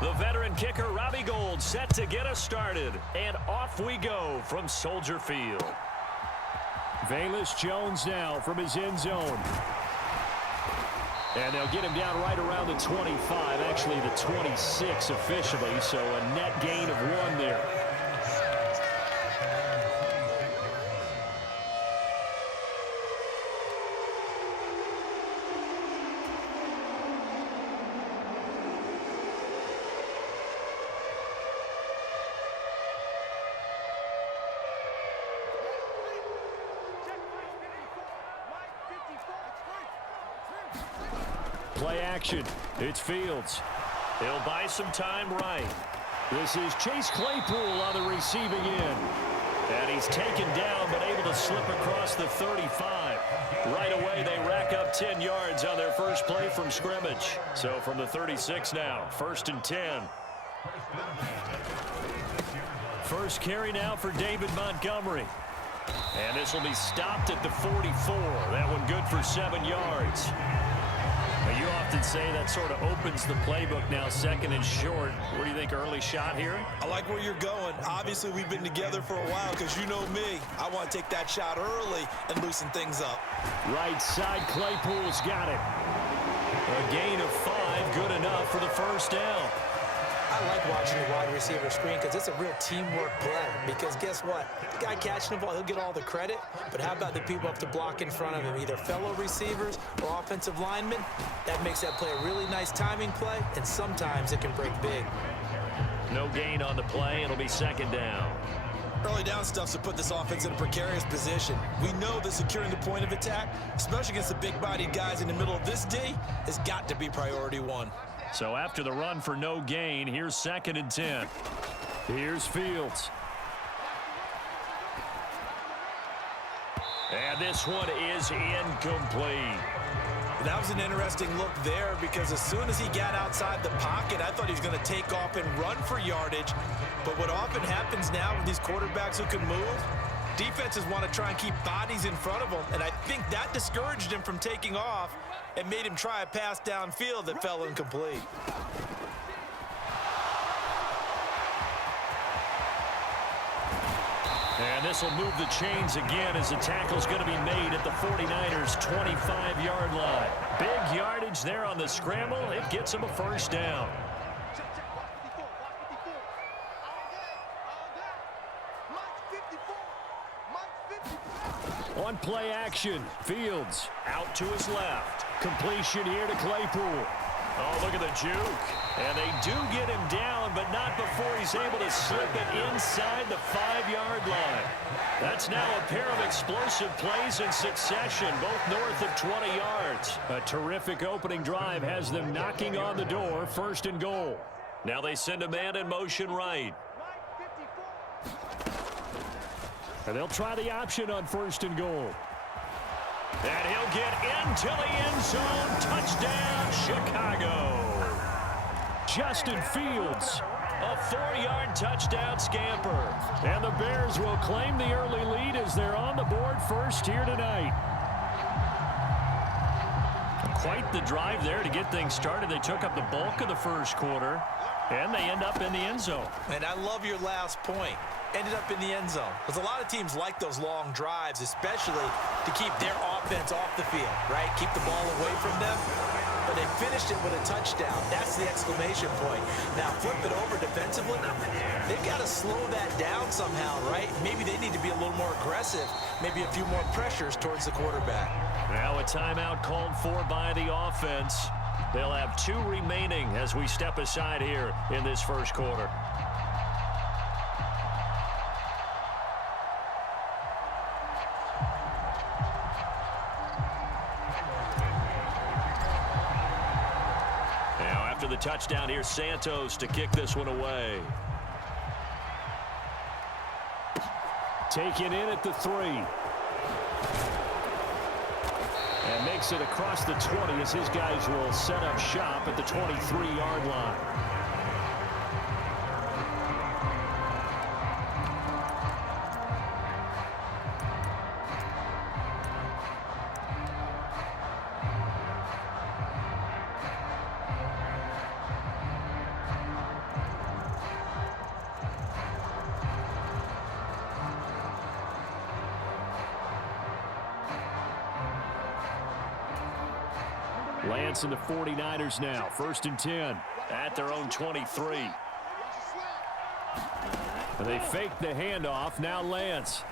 The veteran kicker, Robbie Gould, set to get us started. And off we go from Soldier Field. Velus Jones now from his end zone. And they'll get him down right around the 25, actually the 26 officially, so a net gain of 1 there. Play action. It's Fields. He'll buy some time right. This is Chase Claypool on the receiving end. And he's taken down but able to slip across the 35. Right away they rack up 10 yards on their first play from scrimmage. So from the 36 now, 1st and 10. First carry now for David Montgomery. And this will be stopped at the 44. That one good for 7 yards. Now, you often say that sort of opens the playbook now, 2nd and short. What do you think, early shot here? I like where you're going. Obviously, we've been together for a while because you know me. I want to take that shot early and loosen things up. Right side, Claypool's got it. A gain of 5, good enough for the first down. I like watching the wide receiver screen because it's a real teamwork play. Because guess what? The guy catching the ball, he'll get all the credit. But how about the people up to block in front of him, either fellow receivers or offensive linemen? That makes that play a really nice timing play, and sometimes it can break big. No gain on the play. It'll be 2nd down. Early down stuff to put this offense in a precarious position. We know that securing the point of attack, especially against the big-bodied guys in the middle of this D, has got to be priority 1. So after the run for no gain, here's 2nd and 10. Here's Fields. And this one is incomplete. That was an interesting look there because as soon as he got outside the pocket, I thought he was going to take off and run for yardage. But what often happens now with these quarterbacks who can move, defenses want to try and keep bodies in front of them. And I think that discouraged him from taking off and made him try a pass downfield that fell incomplete. And this will move the chains again as the tackle's going to be made at the 49ers' 25-yard line. Big yardage there on the scramble. It gets him a first down. On play action, Fields Out to his left. completion here to Claypool. Oh, look at the juke. And they do get him down, but not before he's able to slip it inside the 5-yard line. That's now a pair of explosive plays in succession, both north of 20 yards. A terrific opening drive has them knocking on the door, 1st and goal. Now they send a man in motion right. And they'll try the option on 1st and goal. And he'll get into the end zone. Touchdown, Chicago. Justin Fields. A 4-yard touchdown scamper. And the Bears will claim the early lead as they're on the board first here tonight. Quite the drive there to get things started. They took up the bulk of the first quarter, and they end up in the end zone. And I love your last point. Ended up in the end zone. Because a lot of teams like those long drives, especially to keep their offense off the field, right? Keep the ball away from them. But they finished it with a touchdown. That's the exclamation point. Now flip it over defensively. They've got to slow that down somehow, right? Maybe they need to be a little more aggressive. Maybe a few more pressures towards the quarterback. Now a timeout called for by the offense. They'll have 2 remaining as we step aside here in this first quarter. After the touchdown, here's Santos to kick this one away. Taken in at the 3. And makes it across the 20 as his guys will set up shop at the 23-yard line. Lance and the 49ers now. 1st and 10. At their own 23. And they fake the handoff. Now Lance.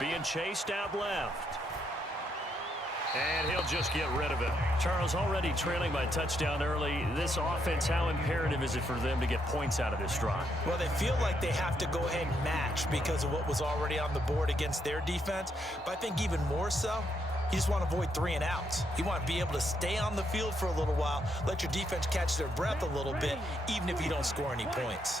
Being chased out left. And he'll just get rid of it. Charles, already trailing by touchdown early. This offense, how imperative is it for them to get points out of this drive? Well, they feel like they have to go ahead and match because of what was already on the board against their defense. But I think even more so, you just want to avoid 3 and outs. You want to be able to stay on the field for a little while, let your defense catch their breath a little bit, even if you don't score any points.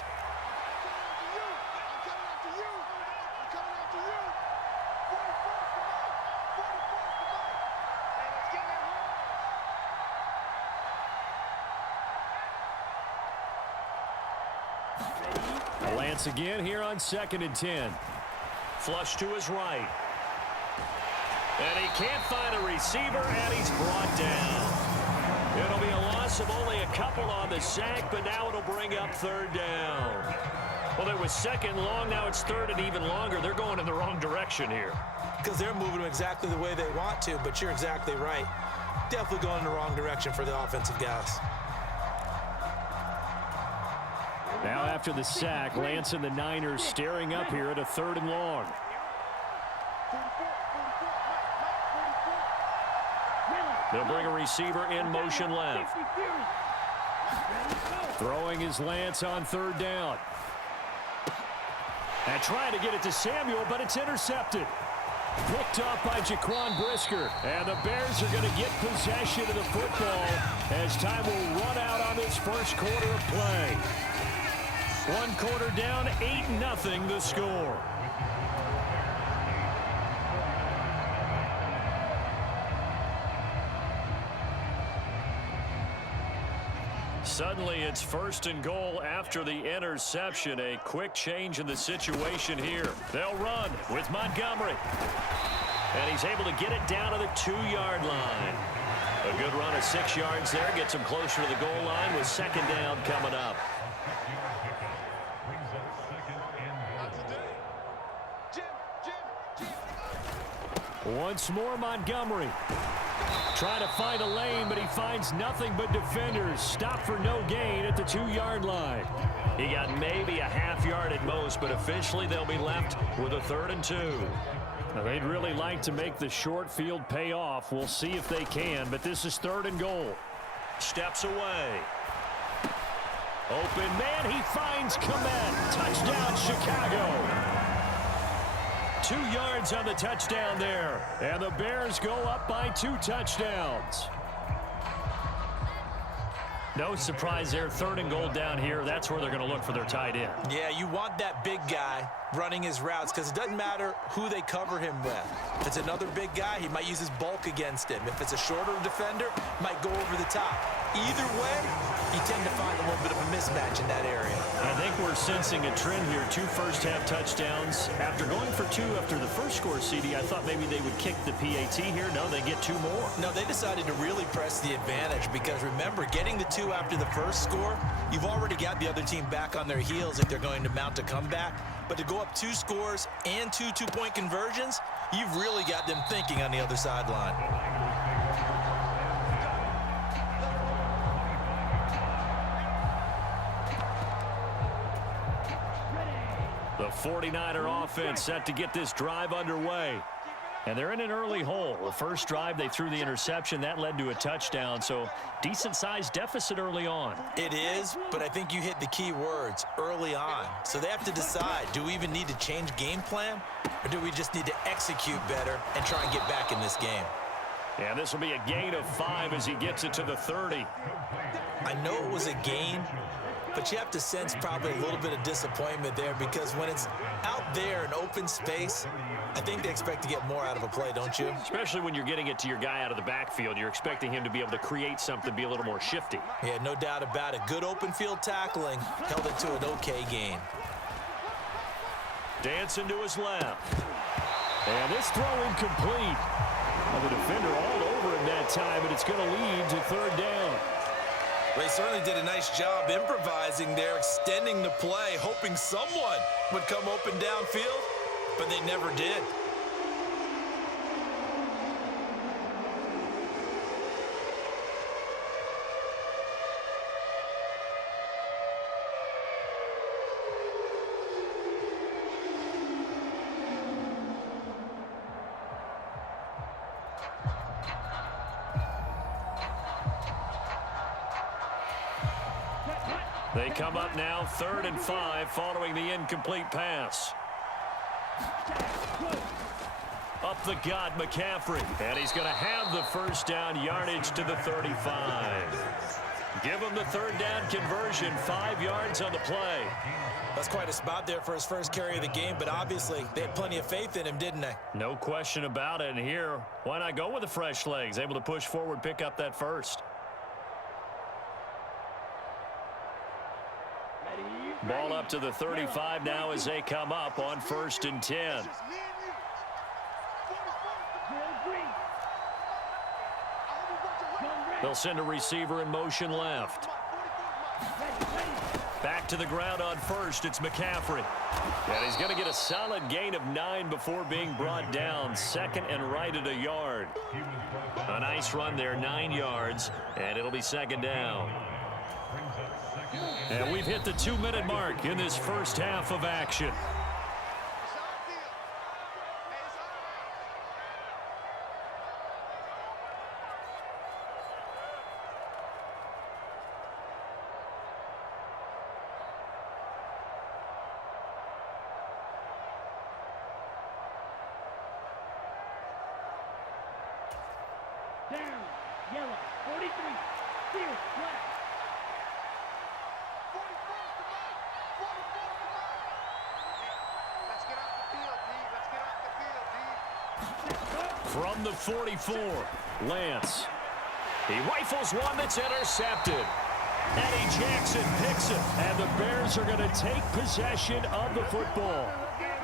Lance again here on 2nd and 10. Flush to his right. And he can't find a receiver, and he's brought down. It'll be a loss of only a couple on the sack, but now it'll bring up 3rd down. Well, it was 2nd long. Now it's 3rd and even longer. They're going in the wrong direction here. Because they're moving them exactly the way they want to, but you're exactly right. Definitely going in the wrong direction for the offensive guys. Now after the sack, Lance and the Niners staring up here at a 3rd and long. They'll bring a receiver in motion left. Throwing is Lance on 3rd down. And trying to get it to Samuel, but it's intercepted. Picked up by Jaquan Brisker. And the Bears are going to get possession of the football as time will run out on this 1st quarter of play. 1 quarter down, 8-0 the score. Suddenly it's 1st and goal after the interception. A quick change in the situation here. They'll run with Montgomery. And he's able to get it down to the 2-yard line. A good run of 6 yards there. Gets him closer to the goal line with 2nd down coming up. Once more, Montgomery. Trying to find a lane, but he finds nothing but defenders. Stop for no gain at the 2-yard line. He got maybe a half yard at most, but officially they'll be left with a 3rd and 2. Now, they'd really like to make the short field pay off. We'll see if they can, but this is 3rd and goal. Steps away. Open man, he finds Komet. Touchdown, Chicago. 2 yards on the touchdown there. And the Bears go up by 2 touchdowns. No surprise there. 3rd and goal down here. That's where they're going to look for their tight end. Yeah, you want that big guy running his routes because it doesn't matter who they cover him with. If it's another big guy, he might use his bulk against him. If it's a shorter defender, might go over the top. Either way, you tend to find a little bit of a mismatch in that area. I think we're sensing a trend here. 2 first-half touchdowns. After going for 2 after the first score, CD, I thought maybe they would kick the PAT here. No, they get 2 more. No, they decided to really press the advantage because, remember, getting the 2 after the first score, you've already got the other team back on their heels if they're going to mount a comeback. But to go up 2 scores and 2 two-point conversions, you've really got them thinking on the other sideline. The 49er offense set to get this drive underway. And they're in an early hole. The first drive, they threw the interception. That led to a touchdown, so decent-sized deficit early on. It is, but I think you hit the key words, early on. So they have to decide, do we even need to change game plan, or do we just need to execute better and try and get back in this game? And this will be a gain of 5 as he gets it to the 30. I know it was a gain, but you have to sense probably a little bit of disappointment there because when it's out there in open space, I think they expect to get more out of a play, don't you? Especially when you're getting it to your guy out of the backfield. You're expecting him to be able to create something, be a little more shifty. Yeah, no doubt about it. Good open field tackling held it to an okay gain. Dancing to his left. And this throw incomplete. Well, the defender all over him that time, and it's going to lead to 3rd down. They certainly did a nice job improvising there, extending the play, hoping someone would come open downfield, but they never did. They come up now 3rd and 5 following the incomplete pass. Up the gut, McCaffrey. And he's going to have the first down, yardage to the 35. Give him the 3rd down conversion, 5 yards on the play. That's quite a spot there for his first carry of the game, but obviously they had plenty of faith in him, didn't they? No question about it. And here, why not go with the fresh legs? Able to push forward, pick up that first. Ball up to the 35 now as they come up on 1st and 10. They'll send a receiver in motion left. Back to the ground on 1st. It's McCaffrey. And he's going to get a solid gain of 9 before being brought down. 2nd and right at a yard. A nice run there, 9 yards. And it'll be 2nd down. And we've hit the 2-minute mark in this first half of action. Down, yellow, 43, clear, flat. 44, let's get off the field, D. Let's get off the field, D. From the 44, Lance. He rifles one that's intercepted. Eddie Jackson picks it, and the Bears are going to take possession of the football.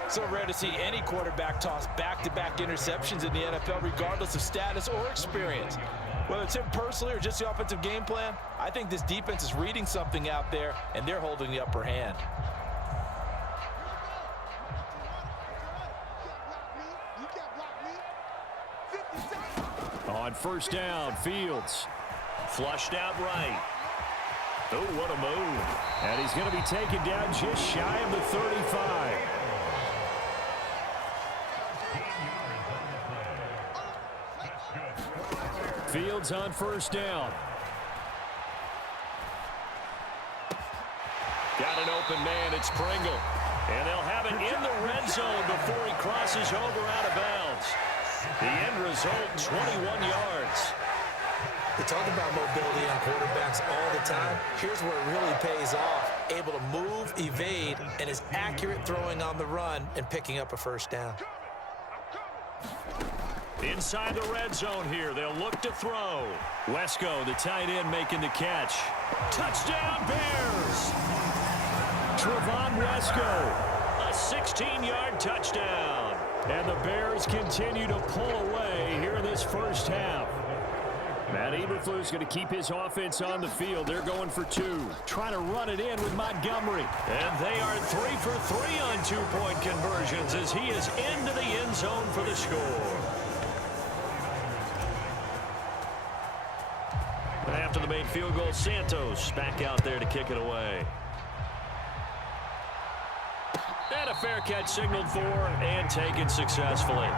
So rare to see any quarterback toss back-to-back interceptions in the NFL, regardless of status or experience. Whether it's him personally or just the offensive game plan, I think this defense is reading something out there, and they're holding the upper hand. On 1st down, Fields. Flushed out right. Oh, what a move. And he's going to be taken down just shy of the 35. Fields on 1st down. Got an open man, it's Pringle. And they'll have it in the red zone before he crosses over out of bounds. The end result, 21 yards. We talk about mobility on quarterbacks all the time. Here's where it really pays off. Able to move, evade, and is accurate throwing on the run and picking up a 1st down. Inside the red zone here, they'll look to throw. Wesco, the tight end, making the catch. Touchdown, Bears! Trevon Wesco. A 16-yard touchdown. And the Bears continue to pull away here in this first half. Matt Eberflus going to keep his offense on the field. They're going for 2. Trying to run it in with Montgomery. And they are 3 for 3 on 2-point conversions as he is into the end zone for the score. And after the made field goal, Santos back out there to kick it away. And a fair catch signaled for and taken successfully.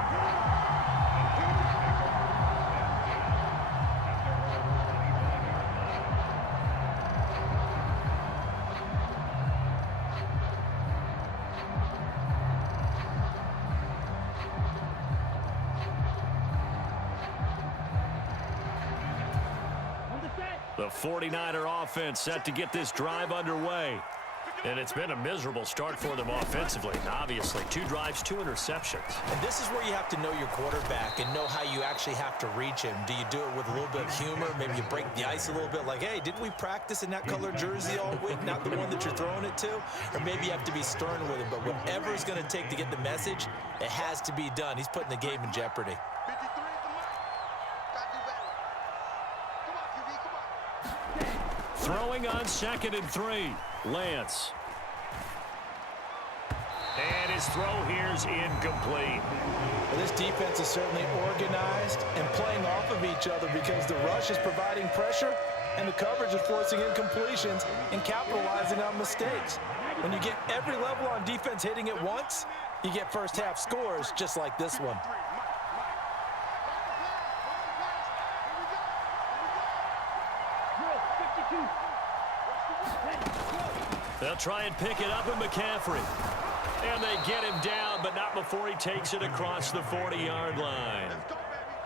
The 49er offense set to get this drive underway. And it's been a miserable start for them offensively. Obviously, 2 drives, 2 interceptions. And this is where you have to know your quarterback and know how you actually have to reach him. Do you do it with a little bit of humor? Maybe you break the ice a little bit like, hey, didn't we practice in that color jersey all week, not the one that you're throwing it to? Or maybe you have to be stern with him. But whatever it's going to take to get the message, it has to be done. He's putting the game in jeopardy. 53 at the mark. Gotta do better. Come on, QB, come on. Throwing on 2nd and 3. Lance. And his throw here's incomplete. Well, this defense is certainly organized and playing off of each other because the rush is providing pressure and the coverage is forcing incompletions and capitalizing on mistakes. When you get every level on defense hitting at once, you get first half scores just like this one. Drill, 52. Ready, go. They'll try and pick it up with McCaffrey. And they get him down, but not before he takes it across the 40-yard line.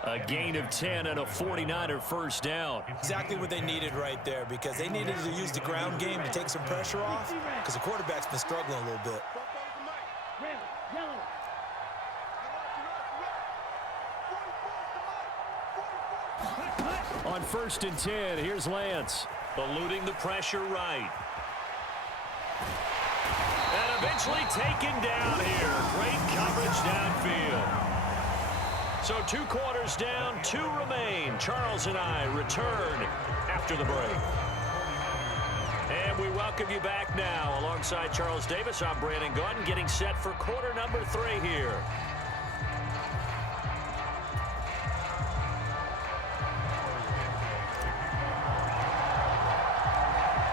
A gain of 10 and a 49er first down. Exactly what they needed right there, because they needed to use the ground game to take some pressure off, because the quarterback's been struggling a little bit. Red, yellow. On 1st and 10, here's Lance. Eluding the pressure right. And eventually taken down here. Great coverage downfield. So 2 quarters down, 2 remain. Charles and I return after the break. And we welcome you back now. Alongside Charles Davis, I'm Brandon Gunn, getting set for quarter number 3 here.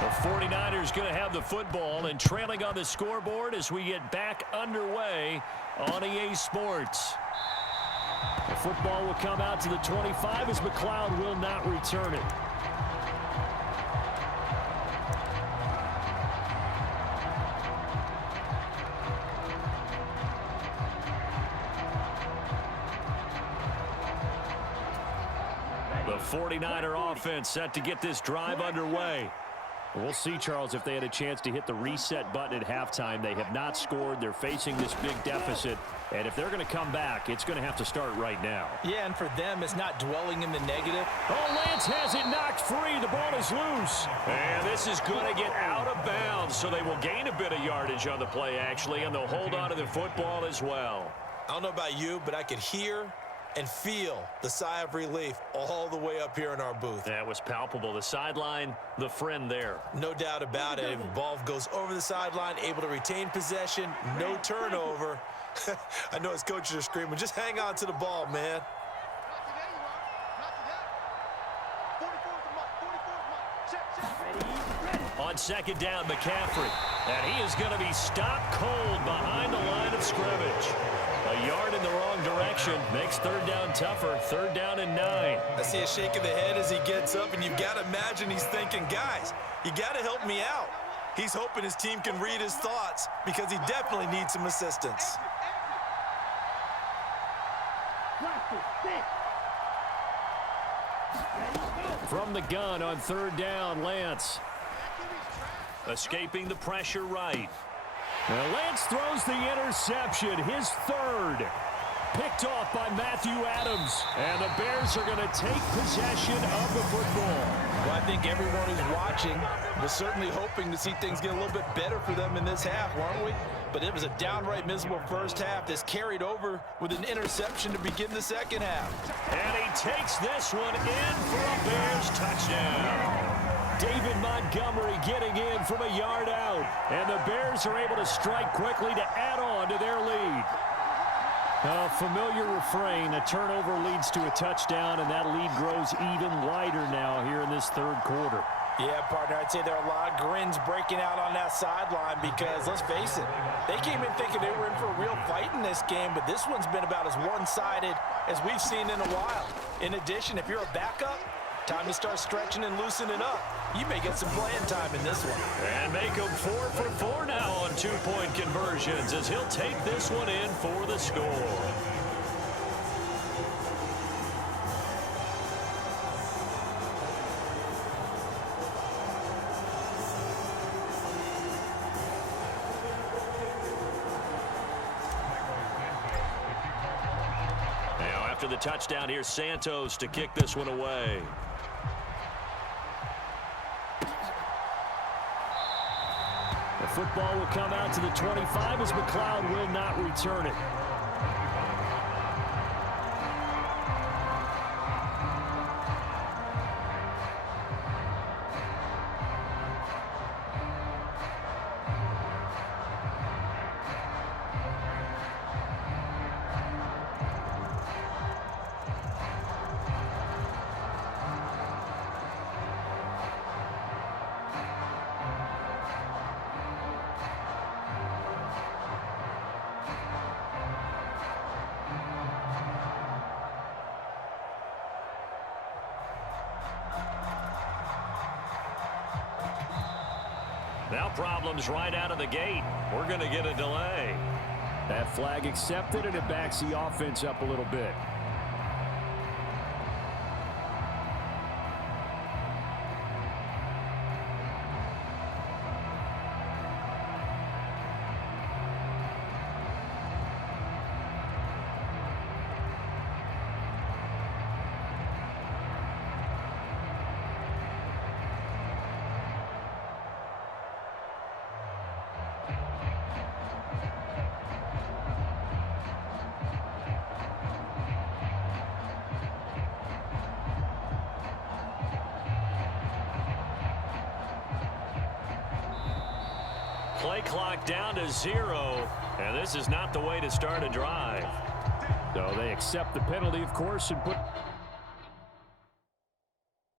The 49ers going to have the football and trailing on the scoreboard as we get back underway on EA Sports. The football will come out to the 25 as McLeod will not return it. The 49er offense set to get this drive underway. We'll see, Charles, if they had a chance to hit the reset button at halftime. They have not scored. They're facing this big deficit. And if they're going to come back, it's going to have to start right now. Yeah, and for them, it's not dwelling in the negative. Oh, Lance has it knocked free. The ball is loose. And this is going to get out of bounds, so they will gain a bit of yardage on the play, actually, and they'll hold on to the football as well. I don't know about you, but I could hear and feel the sigh of relief all the way up here in our booth. That was palpable. The sideline, the friend there. No doubt about it. If the ball goes over the sideline, able to retain possession, no turnover. I know his coaches are screaming, just hang on to the ball, man. Not today, you are. Not today. 44 is the mark. 44 is the mark. Check, check. On 2nd down, McCaffrey. And he is going to be stopped cold behind the line of scrimmage. A yard in the wrong direction makes 3rd down tougher. 3rd down and 9. I see a shake of the head as he gets up, and you've got to imagine he's thinking, guys, you got to help me out. He's hoping his team can read his thoughts because he definitely needs some assistance. From the gun on 3rd down, Lance. Escaping the pressure right. Now Lance throws the interception, his 3rd. Picked off by Matthew Adams. And the Bears are going to take possession of the football. Well, I think everyone who's watching was certainly hoping to see things get a little bit better for them in this half, weren't we? But it was a downright miserable first half that's carried over with an interception to begin the 2nd half. And he takes this one in for a Bears touchdown. David Montgomery getting in from a yard out. And the Bears are able to strike quickly to add on to their lead. A familiar refrain, a turnover leads to a touchdown, and that lead grows even wider now here in this 3rd quarter. Yeah, partner, I'd say there are a lot of grins breaking out on that sideline because, let's face it, they came in thinking they were in for a real fight in this game, but this one's been about as one-sided as we've seen in a while. In addition, if you're a backup, time to start stretching and loosening up. You may get some playing time in this one. And make him 4 for 4 now on 2-point conversions as he'll take this one in for the score. Now after the touchdown, here's Santos to kick this one away. The football will come out to the 25 as McLeod will not return it. Now problems right out of the gate. We're going to get a delay. That flag accepted, and it backs the offense up a little bit. Play clock down to 0, and this is not the way to start a drive. So they accept the penalty, of course, and put